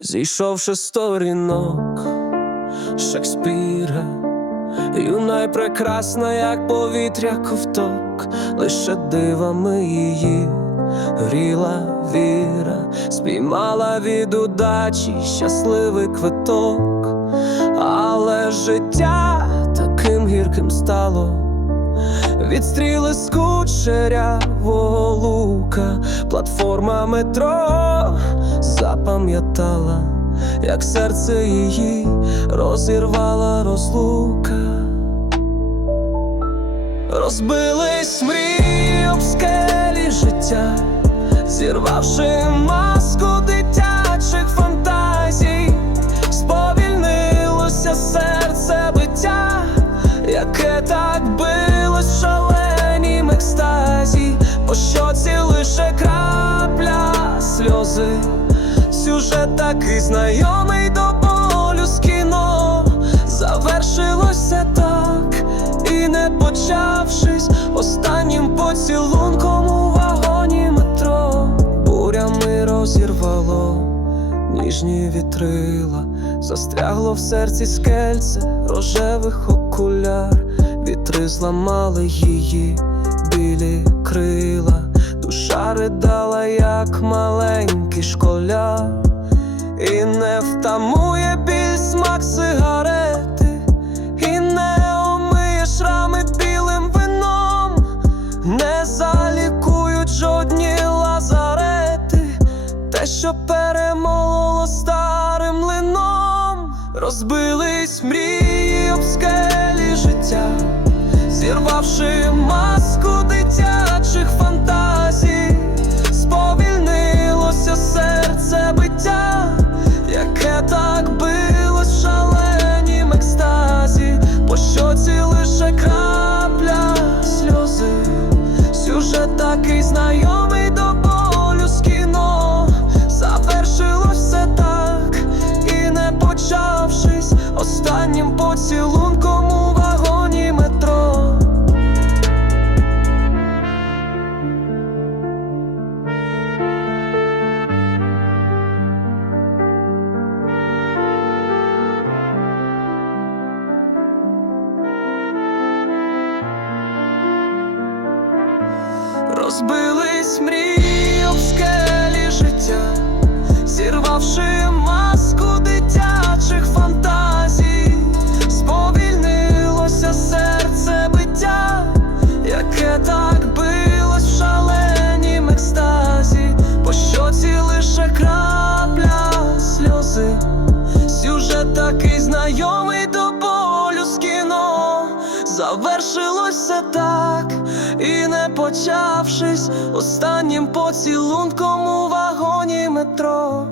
зійшовши сторінок Шекспіра, юна й прекрасна, як повітря ковток, лише дивами її гріла віра, спіймала від удачі щасливий квиток, але життя таким гірким стало. Відстріли з кучерявого лука, платформа метро запам'ятала, як серце її розірвала розлука. Розбились мрії об скелі життя, зірвавши маску дитячих фантазій, сповільнилося серце биття, яке так билось сльози, сюжет такий знайомий до болю з кіно, завершилося так і не почавшись останнім поцілунком у вагоні метро, бурями розірвало ніжні вітрила, застрягло в серці скельце рожевих окуляр, вітри зламали її білі крила, душа ридала, як маленький школяр, і не втамує біль смак сигарети, і не омиє шрами білим вином, не залікують жодні лазарети, те, що перемололо старим лином, розбились мрії об скелі життя, зірвавши маску поцілунком у вагоні метро. Розбились мрії об скелі життя, зірвавши знайомий до болю з кіно, завершилося так і не почавшись останнім поцілунком у вагоні метро.